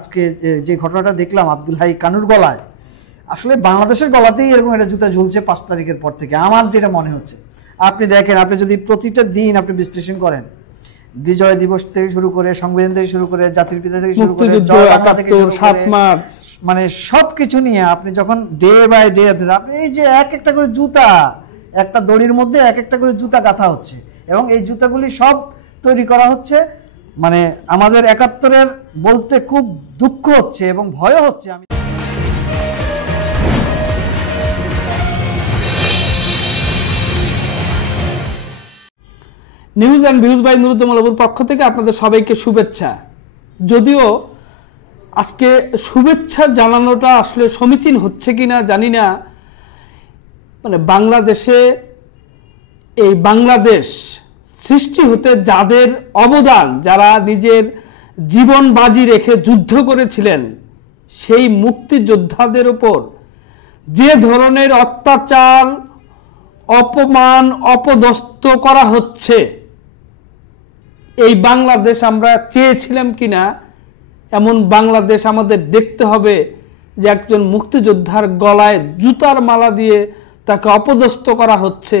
আজকে যে ঘটনাটা দেখলাম আব্দুল হাই কানুর গলায়, আসলে বাংলাদেশের গলাতেই এরকম একটা জুতা ঝুলছে ৫ তারিখের পর থেকে, আমার যেটা মনে হচ্ছে। আপনি দেখেন, আপনি যদি প্রতিটা দিন আপনি বিশ্লেষণ করেন, বিজয় দিবস থেকে শুরু করে, সংবিধান থেকে শুরু করে, জাতির পিতা থেকে শুরু করে, জয় বাংলা থেকে শুরু করে, ৭ মার্চ, মানে সবকিছু নিয়ে আপনি যখন ডে বাই ডে আপনি এই যে এক একটা করে জুতা, একটা দড়ির মধ্যে এক একটা করে জুতা গাঁথা হচ্ছে, এবং এই জুতাগুলি সব তৈরি করা হচ্ছে, মানে আমাদের ৭১-এর বলতে খুব দুঃখ হচ্ছে এবং ভয় হচ্ছে। আমি news and views by Nuruzzaman বাবুর পক্ষ থেকে আপনাদের সবাইকে শুভেচ্ছা। যদিও আজকে শুভেচ্ছা জানানোটা আসলে সমীচীন হচ্ছে কিনা জানি না, মানে বাংলাদেশে এই বাংলাদেশ সৃষ্টি হতে যাদের অবদান, যারা নিজের জীবন বাজি রেখে যুদ্ধ করেছিলেন, সেই মুক্তিযোদ্ধাদের উপর যে ধরনের অত্যাচার, অপমান, অপদস্থ করা হচ্ছে, এই বাংলাদেশ আমরা চেয়েছিলাম কিনা? এমন বাংলাদেশ আমাদের দেখতে হবে যে একজন মুক্তিযোদ্ধার গলায় জুতার মালা দিয়ে তাকে অপদস্থ করা হচ্ছে,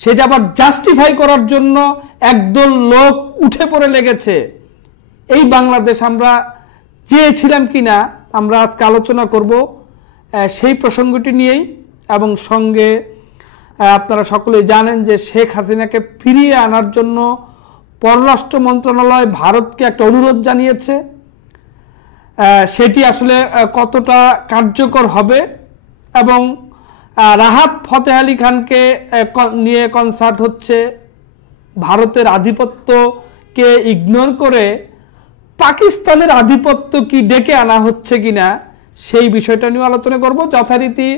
সেটা আবার জাস্টিফাই করার জন্য একদল লোক উঠে পড়ে লেগেছে। এই বাংলাদেশ আমরা চেয়েছিলাম কিনা আমরা আজকে আলোচনা করব সেই প্রসঙ্গটি নিয়েই। এবং সঙ্গে আপনারা সকলেই জানেন যে শেখ হাসিনাকে ফিরিয়ে আনার জন্য পররাষ্ট্র মন্ত্রণালয় ভারতকে একটা অনুরোধ জানিয়েছে। সেটি আসলে কতটা কার্যকর হবে, এবং রাহাত ফতেহ আলী খানকে নিয়ে কনসার্ট হচ্ছে, ভারতের আধিপত্যকে ইগনোর করে পাকিস্তানের আধিপত্য কি ডেকে আনা হচ্ছে কিনা, সেই বিষয়টা নিয়ে আলোচনা করব। যথারীতি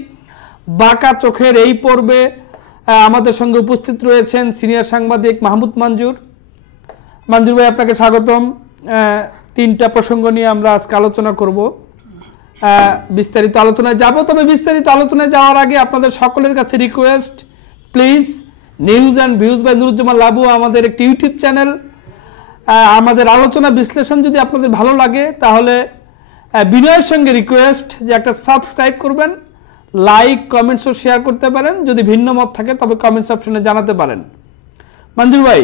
বাঁকা চোখের এই পর্বে আমাদের সঙ্গে উপস্থিত রয়েছেন সিনিয়র সাংবাদিক মাহমুদ মঞ্জুর। মঞ্জুর ভাই, আপনাকে স্বাগতম। ৩টা প্রসঙ্গ নিয়ে আমরা আজকে আলোচনা করব, বিস্তারিত আলোচনায় যাব। তবে বিস্তারিত আলোচনায় যাওয়ার আগে আপনাদের সকলের কাছে request, please news and views by Nuruzzaman Labu আমাদের একটি ইউটিউব চ্যানেল। আমাদের আলোচনা বিশ্লেষণ যদি আপনাদের ভালো লাগে তাহলে বিনয়ের সঙ্গে রিকোয়েস্ট যে একটা সাবস্ক্রাইব করবেন, লাইক, কমেন্টস ও শেয়ার করতে পারেন। যদি ভিন্ন মত থাকে তবে কমেন্টস অপশনে জানাতে পারেন। মঞ্জুর ভাই,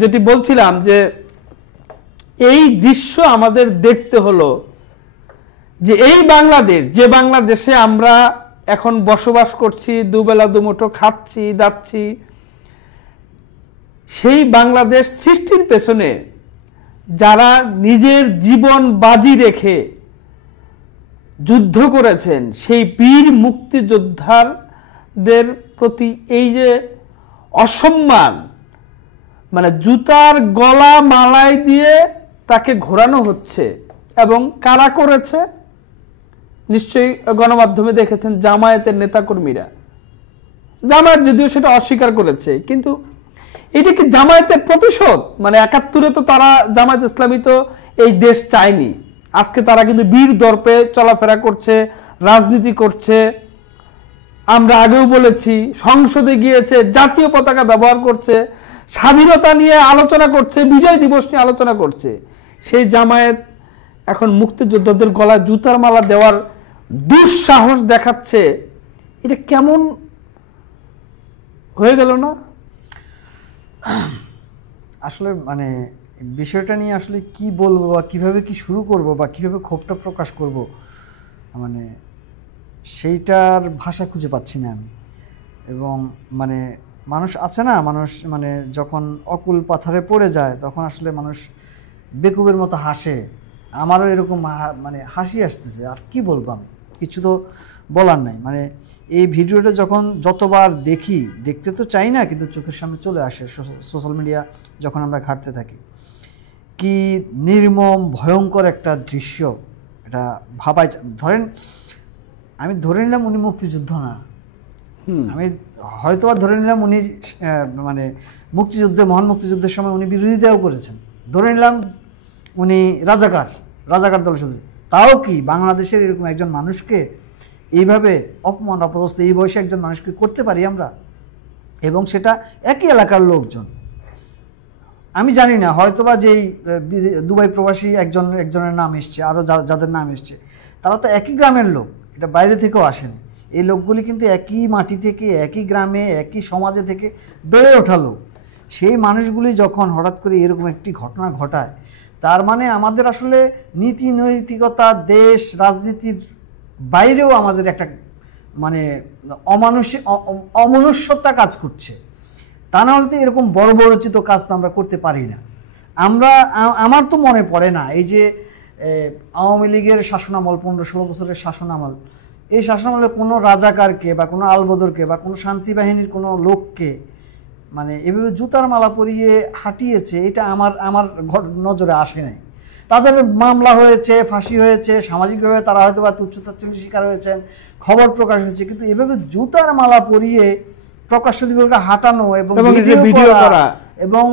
যেটি বলছিলাম যে এই দৃশ্য আমাদের দেখতে হলো যে এই বাংলাদেশ, যে বাংলাদেশে আমরা এখন বসবাস করছি, দুবেলা দুমুঠো খাচ্ছি দাচ্ছি, সেই বাংলাদেশ সৃষ্টির পেছনে যারা নিজের জীবন বাজি রেখে যুদ্ধ করেছেন, সেই বীর মুক্তিযোদ্ধাদের প্রতি এই যে অসম্মান, মানে জুতার গলা মালাই দিয়ে তাকে ঘোরানো হচ্ছে, এবং কারা করেছে নিশ্চয়ই গণমাধ্যমে দেখেছেন, জামায়াতের নেতাকর্মীরা। জামায়াত যদিও সেটা অস্বীকার করেছে, কিন্তু এটা কি জামায়াতের প্রতিশোধ? মানে ৭১-এ তো তারা, জামায়াত ইসলামী তো এই দেশ চায়নি। আজকে তারা কিন্তু বীর দর্পে চলাফেরা করছে, রাজনীতি করছে। আমরা আগেও বলেছি, সংসদে গিয়েছে, জাতীয় পতাকা ব্যবহার করছে, স্বাধীনতা নিয়ে আলোচনা করছে, বিজয় দিবস নিয়ে আলোচনা করছে। সেই জামায়াত এখন মুক্তিযোদ্ধাদের গলায় জুতার মালা দেওয়ার দুঃসাহস দেখাচ্ছে। এটা কেমন হয়ে গেল না? আসলে মানে বিষয়টা নিয়ে আসলে কি বলবো, বা কিভাবে কি শুরু করব, বা কিভাবে ক্ষোভটা প্রকাশ করব, মানে সেইটার ভাষা খুঁজে পাচ্ছি না আমি। এবং মানে মানুষ আছে না, মানুষ মানে যখন অকুল পাথারে পড়ে যায় তখন আসলে মানুষ বেকুবের মতো হাসে। আমারও এরকম মানে হাসি আসতেছে, আর কি বলবো, আমি কিছু তো বলার নাই। মানে এই ভিডিওটা যখন যতবার দেখি, দেখতে তো চাই না, কিন্তু চোখের সামনে চলে আসে সোশ্যাল মিডিয়া যখন আমরা ঘাঁটতে থাকি। কি নির্মম ভয়ঙ্কর একটা দৃশ্য, এটা ভাবাই। ধরেন, আমি ধরে নিলাম উনি মুক্তিযুদ্ধ না, আমি হয়তো ধরে নিলাম উনি মানে মুক্তিযুদ্ধে, মহান মুক্তিযুদ্ধের সময় উনি বিরোধিতাও করেছেন, ধরে নিলাম উনি রাজাকার দল সদস্য। তাও কি বাংলাদেশের এরকম একজন মানুষকে এইভাবে অপমান, অপদস্থ এই বয়সে একজন মানুষকে করতে পারি আমরা? এবং সেটা একই এলাকার লোকজন। আমি জানি না, হয়তোবা যেই দুবাই প্রবাসী একজনের নাম এসছে, আরও যাদের নাম এসছে, তারা তো একই গ্রামের লোক, এটা বাইরে থেকেও আসেনি। এই লোকগুলি কিন্তু একই মাটি থেকে, একই গ্রামে, একই সমাজে থেকে বেড়ে ওঠা লোক। সেই মানুষগুলি যখন হঠাৎ করে এরকম একটি ঘটনা ঘটায়, তার মানে আমাদের আসলে নীতি নৈতিকতা, দেশ রাজনীতির বাইরেও আমাদের একটা মানে অমনুষ্যতা কাজ করছে। তা না হলে এরকম বর্বরচিত কাজ তো আমরা করতে পারি না। আমার তো মনে পড়ে না এই যে আওয়ামী লীগের শাসনামল, 15-16 বছরের শাসনামল, এই শাসনামলে কোনো রাজাকারকে বা কোনো আলবদরকে বা কোনো শান্তি বাহিনীর কোনো লোককে মানে এভাবে জুতার মালা পরিয়ে হাঁটিয়েছে, এটা আমার নজরে আসে নাই। তাদের মামলা হয়েছে, ফাঁসি হয়েছে, সামাজিকভাবে তারা হয়তো বা তুচ্ছ-তাচ্ছিল্যের শিকার হয়েছেন, খবর প্রকাশ হয়েছে, কিন্তু এভাবে জুতার মালা পরিয়ে প্রকাশ্য দিবসকে হাঁটানো এবং ভিডিও করা, এবং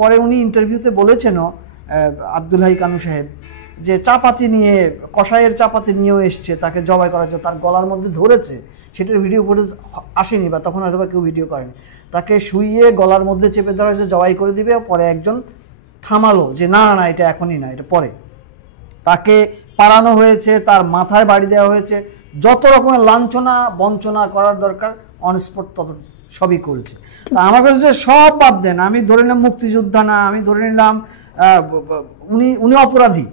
পরে উনি ইন্টারভিউতে বলেছেনও, আব্দুল হাই কানু সাহেব, যে চাপাতি নিয়ে, কষাইয়ের চাপাতি নিয়েও এসছে তাকে জবাই করার জন্য, তার গলার মধ্যে ধরেছে, সেটার ভিডিও ফুটেজ আসেনি বা তখন হয়তো বা কেউ ভিডিও করেনি, তাকে শুইয়ে গলার মধ্যে চেপে ধরা হয়েছে, জবাই করে দিবে। পরে একজন থামালো যে না না, এটা এখনই না, এটা পরে। তাকে পাড়ানো হয়েছে, তার মাথায় বাড়ি দেওয়া হয়েছে, যত রকমের লাঞ্ছনা বঞ্চনা করার দরকার অন স্পট তত সবই করেছে। আমার কাছে যে সব বাদ দেন, আমি ধরে নিলাম মুক্তিযোদ্ধা না, আমি ধরে নিলাম উনি অপরাধী,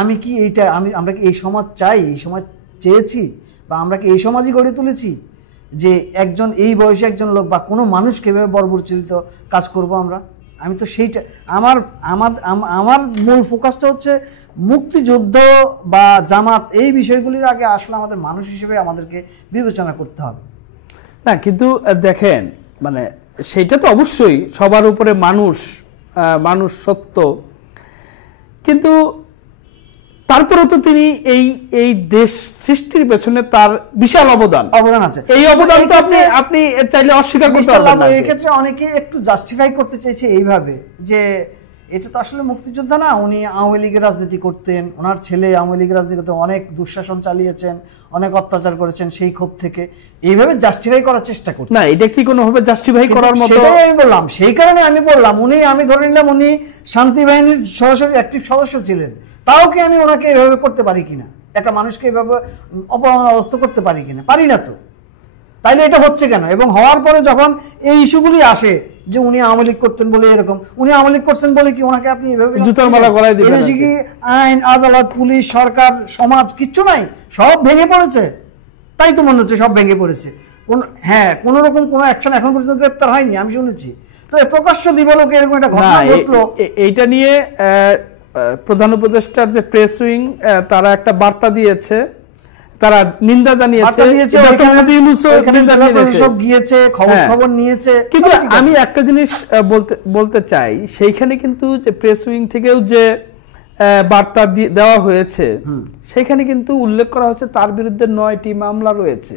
আমি কি এইটা আমরা কি এই সমাজ চাই, এই সমাজ চেয়েছি, বা আমরা কি এই সমাজই গড়ে তুলেছি যে একজন এই বয়সে একজন লোক বা কোনো মানুষকে এভাবে বর্বরচিত কাজ করব আমরা? আমি তো সেইটা আমার মূল ফোকাসটা হচ্ছে মুক্তিযুদ্ধ বা জামাত, এই বিষয়গুলির আগে আসলে আমাদের মানুষ হিসেবে আমাদেরকে বিবেচনা করতে হবে। না কিন্তু দেখেন, মানে সেইটা তো অবশ্যই সবার উপরে মানুষ সত্য, কিন্তু তারপরে তো তিনি এই দেশ সৃষ্টির পেছনে তার বিশাল অবদান আছে। এই অবদান তো আপনি চাইলে অস্বীকার করতে পারবেন না। এই ক্ষেত্রে অনেকে একটু জাস্টিফাই করতে চাইছে এইভাবে যে এটা তো আসলে মুক্তিযোদ্ধা না, উনি আওয়ামী লীগের রাজনীতি করতেন, ওনার ছেলে আওয়ামী লীগের রাজনীতি করতে অনেক দুঃশাসন চালিয়েছেন, অনেক অত্যাচার করেছেন, সেই ক্ষোভ থেকে এইভাবে জাস্টিফাই করার চেষ্টা করছেন। না, এটা কি কোনোভাবে জাস্টিফাই করার মতো? সেটাই আমি বললাম, সেই কারণে আমি বললাম আমি ধরে নিলাম উনি শান্তি বাহিনীর সরাসরি অ্যাক্টিভ সদস্য ছিলেন, তাও কি আমি ওনাকে এভাবে করতে পারি কিনা, একটা মানুষকে এভাবে অপমানগ্রস্ত করতে পারি কিনা? পারি না তো। তাইলে এটা হচ্ছে কেন? এবং হওয়ার পরে যখন এই ইস্যুগুলি আসে যে উনি আওয়ামী লীগ করতেন বলে এরকম, উনি আওয়ামী লীগ করছেন বলে কি ওনাকে আপনি এভাবে জুতার মালা গলায় দিবেন? এদেশে কি আইন, আদালত, পুলিশ, সরকার, সমাজ কিচ্ছু নাই, সব ভেঙে পড়েছে? তাই তো মনে হচ্ছে সব ভেঙে পড়েছে। কোন রকম কোনো অ্যাকশন এখন পর্যন্ত গ্রেপ্তার হয়নি আমি শুনেছি। তো প্রকাশ্য দিবালোকে এরকম একটা ঘটনা ঘটলো, এইটা নিয়ে প্রধান উপদেষ্টার যে প্রেস উইং তারা একটা বার্তা দিয়েছে, তারা নিন্দা জানিয়েছে, খবর নিয়েছে। কিন্তু আমি একটা জিনিস বলতে চাই, সেইখানে কিন্তু যে প্রেস উইং থেকেও যে বার্তা দেওয়া হয়েছে, সেখানে কিন্তু উল্লেখ করা হচ্ছে তার বিরুদ্ধে 9টি মামলা রয়েছে,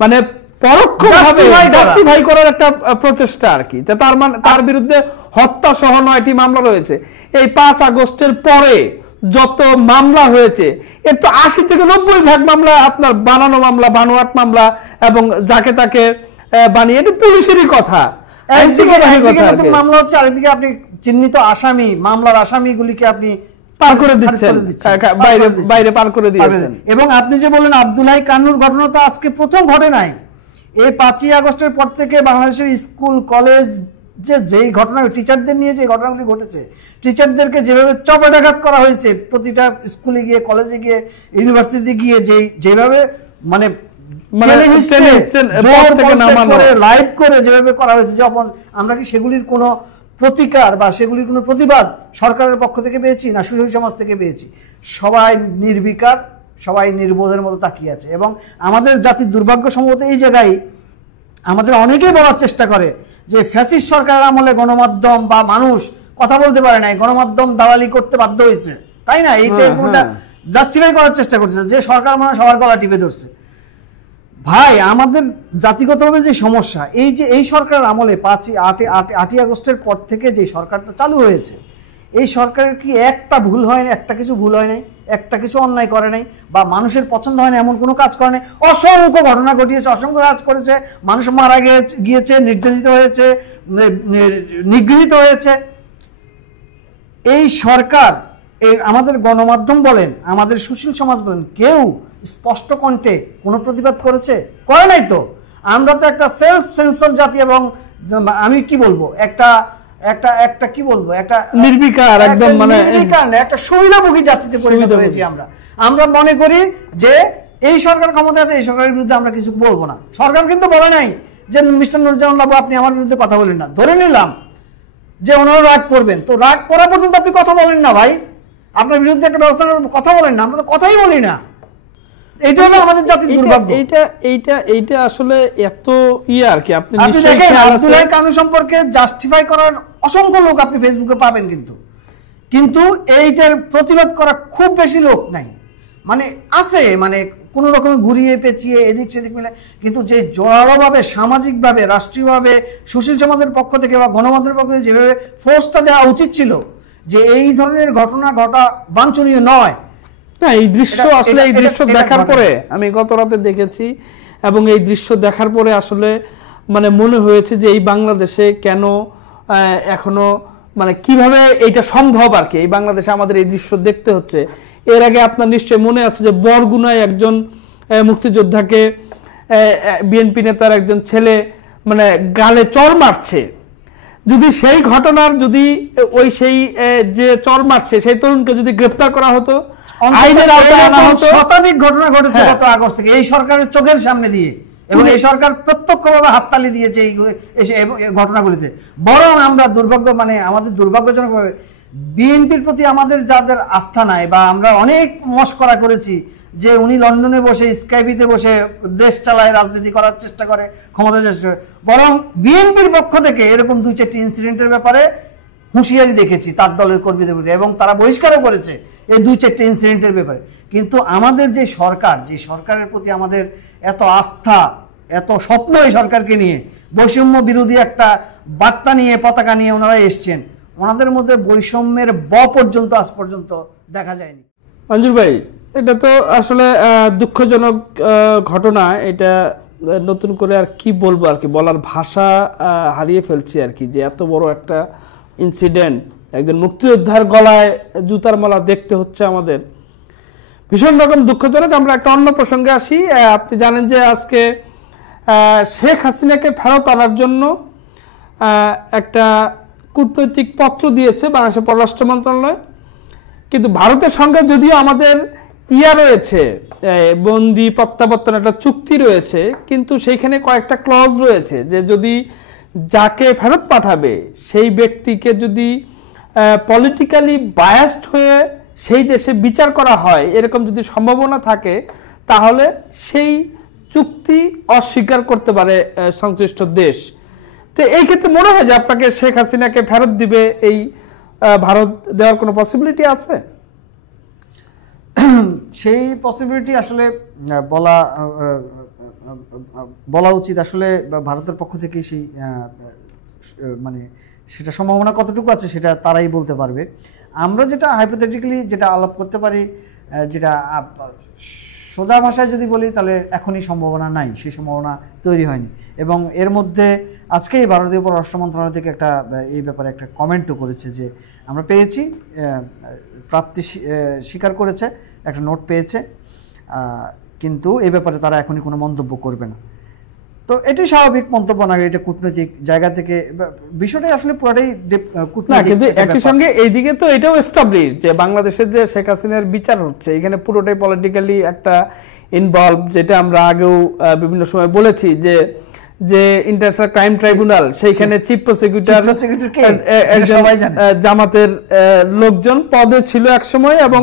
মানে পরোক্ষভাবে জাস্টিফাই করার একটা প্রচেষ্টা আর কি। তার বিরুদ্ধে হত্যা সহ 9টি মামলা রয়েছে। এই 5 আগস্টের পরে যত মামলা হয়েছে এর তো 80 থেকে 90% মামলা আপনার বানানো মামলা, বানোয়াট মামলা, এবং যাকে তাকে বানিয়ে, এটা পুলিশেরই কথা। মামলা হচ্ছে, আরেকদিকে আপনি চিহ্নিত আসামি, মামলার আসামিগুলিকে আপনি পার করে দিচ্ছেন, বাইরে পার করে দিয়েছেন। এবং আপনি যে বললেন আব্দুল হাই কান্নুর ঘটনা তো আজকে প্রথম ঘটে নাই। এই 5ই আগস্টের পর থেকে বাংলাদেশের স্কুল কলেজ যেই ঘটনা, টিচারদের নিয়ে যে ঘটনাগুলি ঘটেছে, টিচারদেরকে যেভাবে চপেটাঘাত করা হয়েছে, প্রতিটা স্কুলে গিয়ে, কলেজে গিয়ে, ইউনিভার্সিটিতে গিয়ে যেভাবে মানে লাইভ করে যেভাবে করা হয়েছে, যে আমরা কি সেগুলির কোনো প্রতিকার বা সেগুলির কোনো প্রতিবাদ সরকারের পক্ষ থেকে পেয়েছি না সুশীল সমাজ থেকে পেয়েছি? সবাই নির্বিকার, সবাই নির্বোধের মতো তাকিয়ে আছে। এবং আমাদের জাতির দুর্ভাগ্য সম্ভবত এই জায়গায় আমাদের অনেকেই বলার চেষ্টা করে যে ফ্যাসিস্ট সরকারের আমলে গণমাধ্যম বা মানুষ কথা বলতে পারে নাই, গণমাধ্যম দালালি করতে বাধ্য হয়েছে, তাই না? এইটা জাস্টিফাই করার চেষ্টা করছে যে সরকার মানে সবার গলা টিপে ধরছে। ভাই, আমাদের জাতিগতভাবে যে সমস্যা, এই যে এই সরকারের আমলে 8ই আগস্টের পর থেকে যে সরকারটা চালু হয়েছে, এই সরকারের কি একটা ভুল হয় না, একটা কিছু ভুল হয় নাই, একটা কিছু অন্যায় করে নাই, বা মানুষের পছন্দ হয় না এমন কোনো কাজ করে নাই? অসংখ্য ঘটনা ঘটিয়েছে, অসংখ্য কাজ করেছে, মানুষ মারা গিয়েছে, নির্যাতিত হয়েছে, নিগৃহীত হয়েছে। এই সরকার, এই আমাদের গণমাধ্যম বলেন, আমাদের সুশীল সমাজ বলেন, কেউ স্পষ্ট কণ্ঠে কোনো প্রতিবাদ করেছে? করে নাই তো। আমরা তো একটা সেলফ সেন্সর জাতি, এবং আমি কি বলবো, একটা একটা একটা কি বলবো, একটা নির্বিকার, একদম মানে নির্বিকার না, একটা সুবিধাভোগী জাতিতে পরিণত হয়েছি আমরা। আমরা মনে করি যে এই সরকার ক্ষমতা আছে, এই সরকারের বিরুদ্ধে আমরা কিছু বলবো না। সরকার কিন্তু বলে নাই যে মিস্টার নুরুজ্জামান বাবু আপনি আমার বিরুদ্ধে কথা বলেন না। ধরে নিলাম যে ওনারা রাগ করবেন, তো রাগ করা পর্যন্ত আপনি কথা বলেন না ভাই, আপনার বিরুদ্ধে একটা ব্যবস্থা কথা বলেন না। আমরা তো কথাই বলি না। এইটা হলো আমাদের জাতির দুর্ভাগ্য। এইটা আসলে এত আর কি। আপনি দেখেন আব্দুল্লাহ কানু সম্পর্কে জাস্টিফাই করার অসংখ্য লোক আপনি ফেসবুকে পাবেন, কিন্তু এইটার প্রতিবাদ করা খুব বেশি লোক নাই। মানে আছে, মানে কোনো রকম ঘুরিয়ে পেঁচিয়ে এদিক সেদিক মিলে, কিন্তু যে জোরালোভাবে সামাজিকভাবে রাষ্ট্রীয়ভাবে সুশীল সমাজের পক্ষ থেকে বা গণমাধ্যমের পক্ষ থেকে যেভাবে ফোর্সটা দেওয়া উচিত ছিল যে এই ধরনের ঘটনা ঘটা বাঞ্ছনীয় নয়। এই দৃশ্য আসলে, এই দৃশ্য দেখার পরে আমি গত রাতে দেখেছি, এবং এই দৃশ্য দেখার পরে আসলে মানে মনে হয়েছে যে এই বাংলাদেশে কেন এখনো মানে কিভাবে এইটা সম্ভব আর কি, এই বাংলাদেশে আমাদের এই দৃশ্য দেখতে হচ্ছে। এর আগে আপনার নিশ্চয়ই মনে আছে যে বরগুনায় একজন মুক্তিযোদ্ধাকে বিএনপি নেতার একজন ছেলে মানে গালে চড় মারছে। যদি সেই ঘটনার যদি ওই সেই যে চড় মারছে সেই তরুণকে যদি গ্রেফতার করা হতো, আইনের আওতায় আনা হতো। শতাধিক ঘটনা ঘটেছে গত আগস্ট থেকে এই সরকারের চোখের সামনে দিয়ে, এবং এই সরকার প্রত্যক্ষভাবে হাততালি দিয়েছে এই ঘটনাগুলিতে। বরং আমরা মানে আমাদের দুর্ভাগ্যজনকভাবে বিএনপির প্রতি আমাদের যাদের আস্থা নাই, বা আমরা অনেক মশকরা করেছি যে উনি লন্ডনে বসে স্কাইপিতে বসে দেশ চালায়, রাজনীতি করার চেষ্টা করে, ক্ষমতা চেষ্টা করে, বরং বিএনপির পক্ষ থেকে এরকম 2-4টি ইনসিডেন্টের ব্যাপারে হুঁশিয়ারি দেখেছি তার দলের কর্মীদের প্রতি, এবং তারা বহিষ্কারও করেছে এই 2-4টি ইনসিডেন্টের ব্যাপারে। কিন্তু আমাদের যে সরকার, যে সরকারের প্রতি আমাদের এত আস্থা, এত স্বপ্ন, এই সরকারকে নিয়ে বৈষম্য বিরোধী একটা বার্তা নিয়ে, পতাকা নিয়ে ওনারা এসছেন, ওনাদের মধ্যে বৈষম্যের পর্যন্ত আজ পর্যন্ত দেখা যায়নি। মঞ্জুর ভাই, এটা তো আসলে দুঃখজনক ঘটনা। এটা নতুন করে আর কি বলবো আর কি, বলার ভাষা হারিয়ে ফেলছি আর কি, যে এত বড় একটা ইনসিডেন্ট, একজন মুক্তিযোদ্ধার গলায় জুতার মালা দেখতে হচ্ছে আমাদের, ভীষণ রকম দুঃখজনক। আমরা একটা অন্য প্রসঙ্গে আসি। আপনি জানেন যে আজকে শেখ হাসিনাকে ফেরত আনার জন্য একটা কূটনৈতিক পত্র দিয়েছে বাংলাদেশের পররাষ্ট্র মন্ত্রণালয়। কিন্তু ভারতের সঙ্গে যদিও আমাদের রয়েছে, বন্দি প্রত্যাবর্তন একটা চুক্তি রয়েছে, কিন্তু সেইখানে কয়েকটা ক্লজ রয়েছে যে যদি যাকে ফেরত পাঠাবে সেই ব্যক্তিকে যদি পলিটিক্যালি বায়াসড হয়ে সেই দেশে বিচার করা হয়, এরকম যদি সম্ভাবনা থাকে, তাহলে সেই চুক্তি অস্বীকার করতে পারে সংশ্লিষ্ট দেশ। তো এই ক্ষেত্রে মনে হয় যে আপনাকে শেখ হাসিনাকে ফেরত দিবে এই ভারত দেওয়ার কোনো পসিবিলিটি আছে? সেই পসিবিলিটি আসলে বলা উচিত আসলে ভারতের পক্ষ থেকে সেই মানে সেটা সম্ভাবনা কতটুকু আছে সেটা তারাই বলতে পারবে। আমরা যেটা হাইপোথেটিক্যালি যেটা আলাপ করতে পারি, যেটা সোজা ভাষায় যদি বলি, তাহলে এখনই সম্ভাবনা নাই, সেই সম্ভাবনা তৈরি হয়নি। এবং এর মধ্যে আজকেই ভারতীয় পররাষ্ট্র মন্ত্রণালয় থেকে একটা এই ব্যাপারে একটা কমেন্টও করেছে যে আমরা পেয়েছি, প্রাপ্তি স্বীকার করেছে, একটা নোট পেয়েছে, কিন্তু এই ব্যাপারে তারা এখনই কোনো মন্তব্য করবে না। তো এটাই স্বাভাবিক মন্তব্য না, এটা কূটনৈতিক জায়গা থেকে বিষয়টাই আসলে পুরোটাই কূটনৈতিক। কিন্তু একই সঙ্গে এইদিকে তো এটাও এস্টাবলিশ যে বাংলাদেশের যে শেখ হাসিনার বিচার হচ্ছে, এখানে পুরোটাই পলিটিক্যালি একটা ইনভলভ, যেটা আমরা আগেও বিভিন্ন সময় বলেছি যে যে ইন্টারন্যাশনাল ক্রাইম ট্রাইব্যুনাল, সেইখানে চিফ প্রসিকিউটর জামাতের লোকজন পদে ছিল একসময়, এবং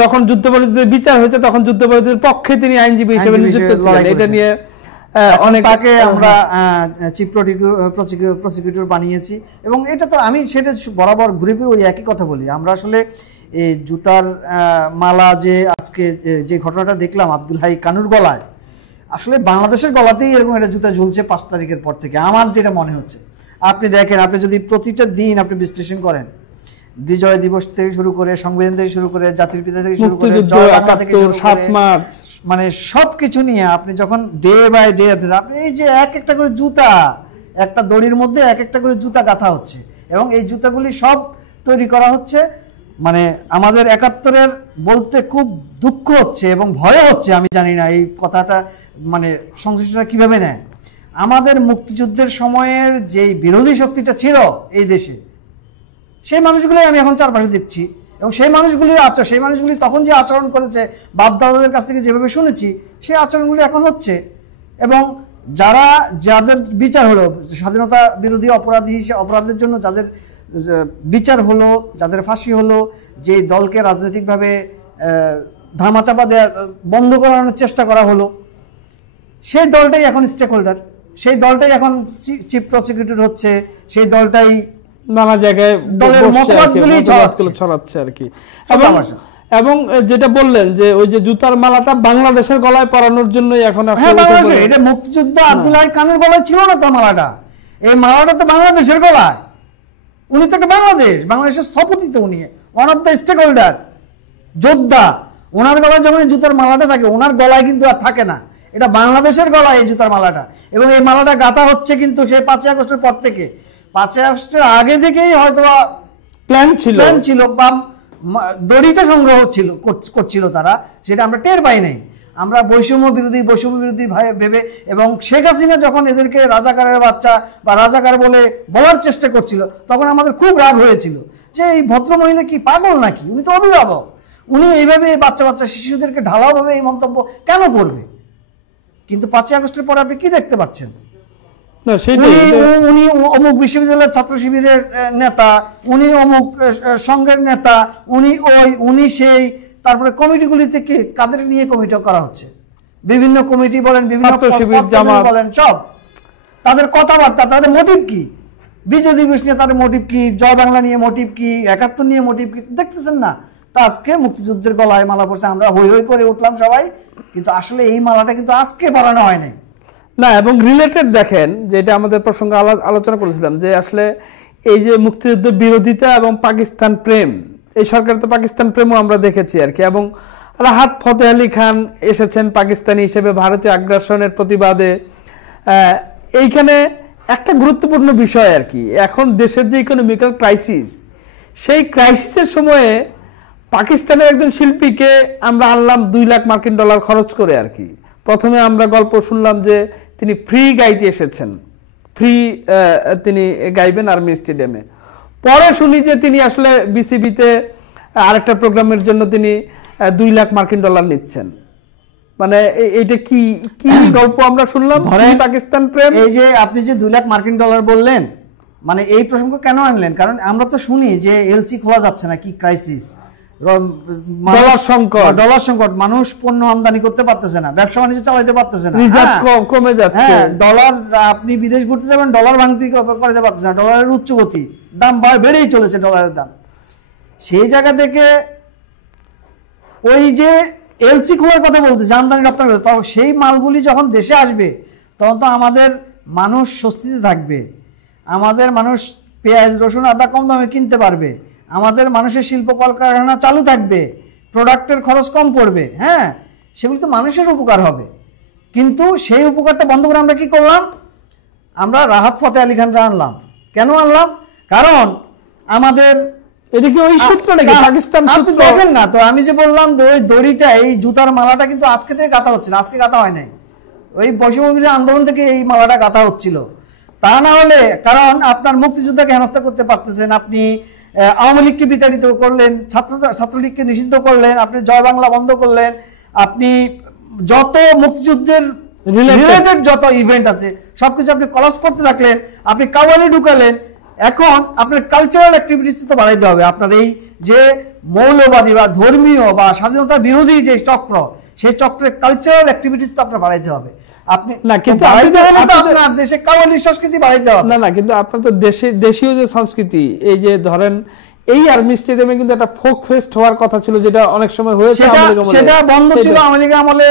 যখন যুদ্ধাপরাধীদের বিচার হয়েছে তখন যুদ্ধাপরাধীদের পক্ষে তিনি আইনজীবী হিসেবে নিযুক্ত ছিলেন। এটা নিয়ে তাকে আমরা চিফ প্রসিকিউটর বানিয়েছি, এবং এটা তো আমি সেটা বরাবর ঘুরে ফিরে ওই একই কথা বলি। আমরা আসলে এই জুতার মালা যে আজকে যে ঘটনাটা দেখলাম আব্দুল হাই কানুর গলায়, আসলে বাংলাদেশের গলাতেই এরকম একটা জুতা ঝুলছে 5 তারিখের পর থেকে, আমার যেটা মনে হচ্ছে। আপনি দেখেন, আপনি যদি প্রতিটা দিন আপনি বিশ্লেষণ করেন বিজয় দিবস থেকে শুরু করে, সংবিধান থেকে শুরু করে, জাতির পিতা থেকে শুরু করে, মুক্তিযুদ্ধ, জয় বাংলা থেকে শুরু ৭ করে, মার্চ, মানে সবকিছু নিয়ে আপনি যখন ডে বাই ডে আপনি এই যে এক একটা করে জুতা, একটা দড়ির মধ্যে এক একটা করে জুতা গাঁথা হচ্ছে, এবং এই জুতাগুলি সব তৈরি করা হচ্ছে, মানে আমাদের ৭১-এর বলতে খুব দুঃখ হচ্ছে এবং ভয় হচ্ছে, আমি জানি না এই কথাটা মানে সংশ্লিষ্টরা কিভাবে নেয়। আমাদের মুক্তিযুদ্ধের সময়ের যেই বিরোধী শক্তিটা ছিল এই দেশে, সেই মানুষগুলোই আমি এখন চারপাশে দেখছি, এবং সেই মানুষগুলি তখন যে আচরণ করেছে, বাপ দাদাদের কাছ থেকে যেভাবে শুনেছি, সেই আচরণগুলি এখন হচ্ছে। এবং যাদের বিচার হলো, স্বাধীনতা বিরোধী অপরাধের জন্য যাদের বিচার হলো, যাদের ফাঁসি হলো, যে দলকে রাজনৈতিকভাবে ধামাচাপা দেওয়া বন্ধ করানোর চেষ্টা করা হলো, সেই দলটাই এখন স্টেক হোল্ডার, সেই দলটাই এখন চিফ প্রসিকিউটর হচ্ছে, সেই দলটাই নানা জায়গায় দলের মতবাদগুলি ছড়াচ্ছে আর কি। এবং যেটা বললেন যে ওই যে জুতার মালাটা বাংলাদেশের গলায় পরানোর জন্য এখন, হ্যাঁ, বাংলাদেশে এটা মুক্তিযুদ্ধ আব্দুল হাই খানের গলায় ছিল না তো মালাটা, এই মালাটা তো বাংলাদেশের গলায়। উনি তো একটা বাংলাদেশের স্থপতি, তো উনি one of the stakeholder, যোদ্ধা। ওনার গলায় যখন জুতার মালাটা থাকে, ওনার গলায় কিন্তু আর থাকে না, এটা বাংলাদেশের গলায় এই জুতার মালাটা। এবং এই মালাটা গাঁথা হচ্ছে কিন্তু সেই 5ই আগস্টের পর থেকে, 5ই আগস্টের আগে থেকেই হয়তো প্ল্যান ছিল বা দড়িটা সংগ্রহ করছিল তারা, সেটা আমরা টের পাই নাই। আমরা বৈষম্য বিরোধী ভেবে, এবং শেখ হাসিনা যখন এদেরকে রাজাকারের বাচ্চা বা রাজাকার বলার চেষ্টা করছিল, তখন আমাদের খুব রাগ হয়েছিল যে এই ভদ্রমহিলা কি পাগল নাকি, উনি তো অভিভাবক, উনি এইভাবে বাচ্চা শিশুদেরকে ঢালাওভাবে এই মন্তব্য কেন করবে। কিন্তু 5ই আগস্টের পর আপনি কি দেখতে পাচ্ছেন, উনি অমুক বিশ্ববিদ্যালয়ের ছাত্র শিবিরের নেতা, উনি অমুক সংঘের নেতা, উনি সেই। তারপরে কমিটিগুলিতে কি কাদের নিয়ে কমিটি করা হচ্ছে, বিভিন্ন কমিটি বলেন, বিভিন্ন বলেন, সব তাদের কথাবার্তা, তাদের মোটিভ কি, বিজয় দিবস নিয়ে তাদের মোটিভ কি, জয় বাংলা নিয়ে মোটিভ কি, ৭১ নিয়ে মোটিভ কি, দেখতেছেন না। তা আজকে মুক্তিযুদ্ধের গলায় মালা পড়ছে, আমরা হই হই করে উঠলাম সবাই, কিন্তু আসলে এই মালাটা কিন্তু আজকে পরানো হয়নি না। এবং রিলেটেড দেখেন, যেটা আমাদের প্রসঙ্গে আলোচনা করেছিলাম, যে আসলে এই যে মুক্তিযুদ্ধ বিরোধিতা এবং পাকিস্তান প্রেম, এই সরকার তো পাকিস্তান প্রেমও আমরা দেখেছি আর কি। এবং রাহাত ফতেহ আলী খান এসেছেন পাকিস্তানি হিসেবে ভারতীয় আগ্রাসনের প্রতিবাদে। এইখানে একটা গুরুত্বপূর্ণ বিষয় আর কি, এখন দেশের যে ইকোনমিক্যাল ক্রাইসিস, সেই ক্রাইসিসের সময়ে পাকিস্তানের একজন শিল্পীকে আমরা আনলাম $2,00,000 খরচ করে আর কি। প্রথমে আমরা গল্প শুনলাম যে তিনি ফ্রি গাইতে এসেছেন, তিনি গাইবেন আর্মি স্টেডিয়ামে। পরে শুনি যে তিনি আসলে বিসিবিতে আরেকটা প্রোগ্রামের জন্য তিনি $2,00,000 নিচ্ছেন। মানে এইটা কি গল্প আমরা শুনলাম, পাকিস্তান প্রেম। এই যে আপনি যে $2,00,000 বললেন, মানে এই প্রসঙ্গ কেন আনলেন? কারণ আমরা তো শুনি যে এলসি খোলা যাচ্ছে না, কি ক্রাইসিস, ডলার সংকট, মানুষ পণ্য আমদানি করতে পারতেছে না, ব্যবসা বাণিজ্য চালাতে পারতেছে না, কমে যাচ্ছে, ডলার, আপনি বিদেশ ঘুরতে যাবেন, ডলার ভাঙতি করতে পারতেছে না, ডলারের উচ্চ গতি, দাম বেড়েই চলেছে ডলারের দাম। সেই জায়গা থেকে ওই যে এলসি খোলার কথা বলতেছে, আমদানি রপ্তানি, তখন সেই মালগুলি যখন দেশে আসবে, তখন তো আমাদের মানুষ স্বস্তিতে থাকবে, আমাদের মানুষ পেঁয়াজ রসুন আদা কম দামে কিনতে পারবে, আমাদের মানুষের শিল্প কলকারখানা চালু থাকবে, প্রোডাক্টের খরচ কম পড়বে, হ্যাঁ, সেগুলি তো মানুষের উপকার হবে। কিন্তু সেই উপকারটা বন্ধ করে আমরা কি করলাম? আমরা রাহাত ফতেহ আলী খানরা আনলাম। কেন আনলাম? কারণ আমাদের এটা কি ওই সূত্র নাকি পাকিস্তান সূত্র? দেখেন না তো, আমি যে বললাম ওই দড়িটা, এই জুতার মালাটা কিন্তু আজকে থেকে গাঁথা হচ্ছে না, আজকে গাঁথা হয় নাই, ওই বৈষম্য আন্দোলন থেকে এই মালাটা গাঁথা হচ্ছিল। তা না হলে, কারণ আপনার মুক্তিযোদ্ধাকে হেনস্থা করতে পারতেছেন, আপনি আওয়ামী লীগকে বিতাড়িত করলেন, ছাত্রলীগকে নিষিদ্ধ করলেন, আপনি জয় বাংলা বন্ধ করলেন, আপনি যত মুক্তিযুদ্ধের রিলেটেড যত ইভেন্ট আছে সবকিছু আপনি কলাপস করতে থাকলেন, আপনি কাওয়ালি ঢুকালেন। এখন আপনার কালচারাল অ্যাক্টিভিটিস তো বাড়াইতে হবে। আপনার এই যে মৌলবাদী বা ধর্মীয় বা স্বাধীনতা বিরোধী যে চক্র, সেই চক্রের কালচারাল অ্যাক্টিভিটিস তো আপনার বাড়াইতে হবে। আপনি না, কিন্তু আপনার দেশে কাওয়ালি সংস্কৃতি বাড়াইতে হবে। না, কিন্তু আপনার তো দেশীয় যে সংস্কৃতি, এই যে ধরেন এই আর্মি স্টেডিয়ামে কিন্তু একটা ফোক ফেস্ট হওয়ার কথা ছিল, যেটা অনেক সময় হয়েছে, সেটা বন্ধ ছিল আওয়ামী লীগ আমলে,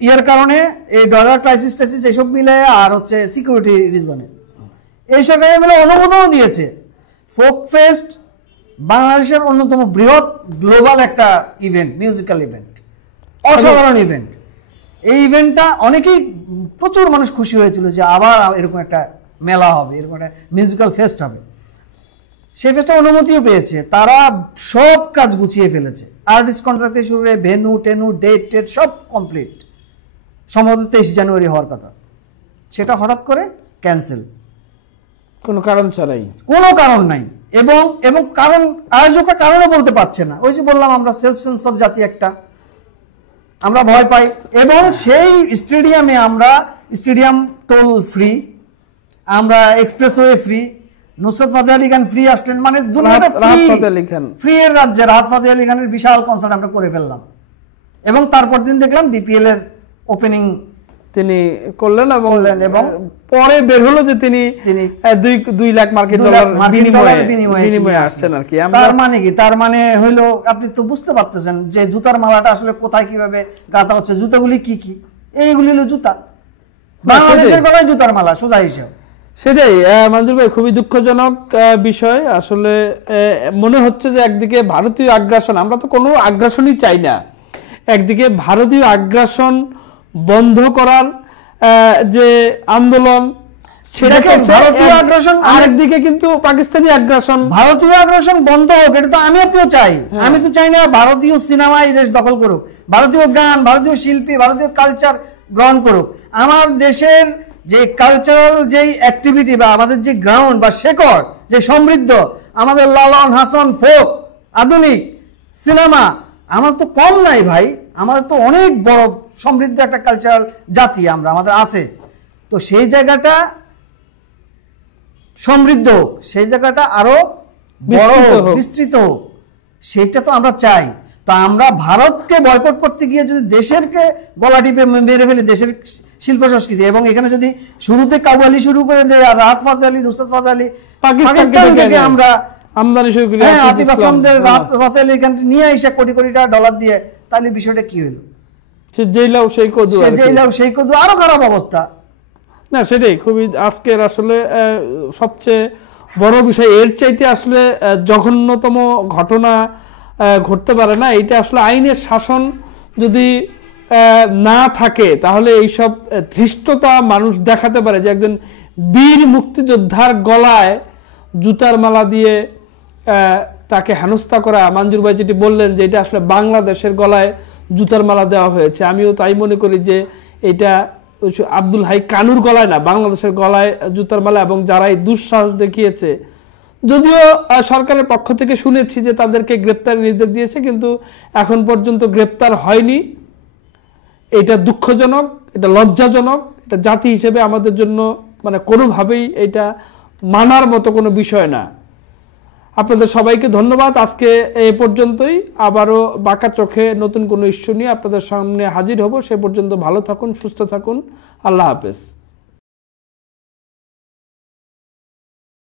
ইয়ার কারণে, এই ডলার ক্রাইসিস টাইসিস এইসব মিলে, আর হচ্ছে সিকিউরিটি রিজনে এই সরকার মিলে অনুমোদনও দিয়েছে। ফোক ফেস্ট বাংলাদেশের অন্যতম বৃহৎ গ্লোবাল একটা ইভেন্ট, মিউজিক্যাল ইভেন্ট, অসাধারণ ইভেন্ট। এই ইভেন্টটা অনেকেই, প্রচুর মানুষ খুশি হয়েছিল যে আবার এরকম একটা মেলা হবে, এরকম একটা মিউজিক্যাল ফেস্ট হবে। সেই ফেস্টটা অনুমতিও পেয়েছে, তারা সব কাজ গুছিয়ে ফেলেছে, আর্টিস্ট কন্ট্রাক্ট থেকে শুরু করে ভেন্যু টেনু ডেট টেট সব কমপ্লিট। সম্ভবত 23 জানুয়ারি হওয়ার কথা, সেটা হঠাৎ করে ক্যান্সেল, কোনো কারণ ছাড়াই, কোনো কারণ নাই। এবং এবং কারণ আয়োজকরা কারণও বলতে পারছে না। ওই যে বললাম আমরা সেলফ সেন্সর জাতি একটা, আমরা ভয় পাই। এবং সেই স্টেডিয়ামে আমরা স্টেডিয়াম টোল ফ্রি, আমরা এক্সপ্রেসওয়ে ফ্রি, নুসরাত ফাতে আলী খান ফ্রি আসলেন, মানে দুনিয়াটা ফ্রি এর রাজ্যে রাহাত ফাতে আলী খানের বিশাল কনসার্ট আমরা করে ফেললাম। এবং তারপর দিন দেখলাম বিপিএল এর ওপেনিং তিনি করলেন এবং পরে বের হলো যে তিনি 2 লাখ মার্কিন ডলার বিনিময়ে আসছেন আর কি। তার মানে কি? তার মানে হইলো, আপনি তো বুঝতে পারতেছেন যে জুতার মালাটা আসলে কোথায় কিভাবে গাঁথা হচ্ছে, জুতাগুলি কি কি, এইগুলি হলো জুতা, বাংলাদেশের গলায় জুতার মালা সোজা হিসেবে। সেটাই মঞ্জুর ভাই, খুবই দুঃখজনক বিষয়। আসলে মনে হচ্ছে যে একদিকে ভারতীয় আগ্রাসন, আমরা তো কোনো আগ্রাসনই চাই না, একদিকে ভারতীয় আগ্রাসন বন্ধ করার যে আন্দোলন সেটা ভারতীয় আগ্রাসন, আরেকদিকে কিন্তু পাকিস্তানি আগ্রাসন। ভারতীয় আগ্রাসন বন্ধ হোক, এটা তো আমি আপনিও চাই। আমি তো চাই না ভারতীয় সিনেমা এই দেশ দখল করুক, ভারতীয় গান, ভারতীয় শিল্পী, ভারতীয় কালচার গ্রহণ করুক। আমার দেশের যে কালচারাল যেই অ্যাক্টিভিটি বা আমাদের যে গ্রাউন্ড বা শেকড় যে সমৃদ্ধ, আমাদের লালন হাসন ফোক আধুনিক সিনেমা আমার তো কম নাই ভাই, আমাদের তো অনেক বড় সমৃদ্ধ একটা কালচারাল জাতি আমরা, আমাদের আছে। তো সেই জায়গাটা সমৃদ্ধ হোক, সেই জায়গাটা আরো বড় হোক, বিস্তৃত হোক, সেটা তো আমরা চাই। তা আমরা ভারতকে বয়কট করতে গিয়ে যদি দেশেরকে গলা টিপে মেরে ফেলি, দেশের শিল্প সংস্কৃতি, এবং এখানে যদি শুরুতে কাওয়ালি শুরু করে দেয় আর রাহাত ফাতে আলী, নুসরাত ফাতে আলী পাকিস্তান থেকে আমরা আমদানি শুরু করি, আতিফ আসলামদের রাহাত ফাতে আলী এখান নিয়ে এসে কোটি কোটি টাকা ডলার দিয়ে, তাহলে বিষয়টা কি হলো? সে জেলাও সেই কদু, আরো খারাপ অবস্থা। না সেটাই খুবই আজকের আসলে সবচেয়ে বড় বিষয়। এর চাইতে আসলে জঘন্যতম ঘটনা ঘটতে পারে না। এটা আসলে আইনের শাসন যদি না থাকে তাহলে এইসব ধৃষ্টতা মানুষ দেখাতে পারে যে একজন বীর মুক্তিযোদ্ধার গলায় জুতার মালা দিয়ে তাকে হেনস্থা করা। মঞ্জুর ভাই যেটি বললেন যে এটা আসলে বাংলাদেশের গলায় জুতার মালা দেওয়া হয়েছে, আমিও তাই মনে করি যে এটা আব্দুল হাই কানুর গলায় না, বাংলাদেশের গলায় জুতার মালা। এবং যারা এই দুঃসাহস দেখিয়েছে, যদিও সরকারের পক্ষ থেকে শুনেছি যে তাদেরকে গ্রেপ্তারের নির্দেশ দিয়েছে, কিন্তু এখন পর্যন্ত গ্রেপ্তার হয়নি। এটা দুঃখজনক, এটা লজ্জাজনক, এটা জাতি হিসেবে আমাদের জন্য মানে কোনোভাবেই এটা মানার মতো কোনো বিষয় না। আপনাদের সবাইকে ধন্যবাদ। আজকে এ পর্যন্তই, আবারও বাঁকা চোখে নতুন কোনো ইস্যু নিয়ে আপনাদের সামনে হাজির হব। সে পর্যন্ত ভালো থাকুন, সুস্থ থাকুন, আল্লাহ হাফেজ।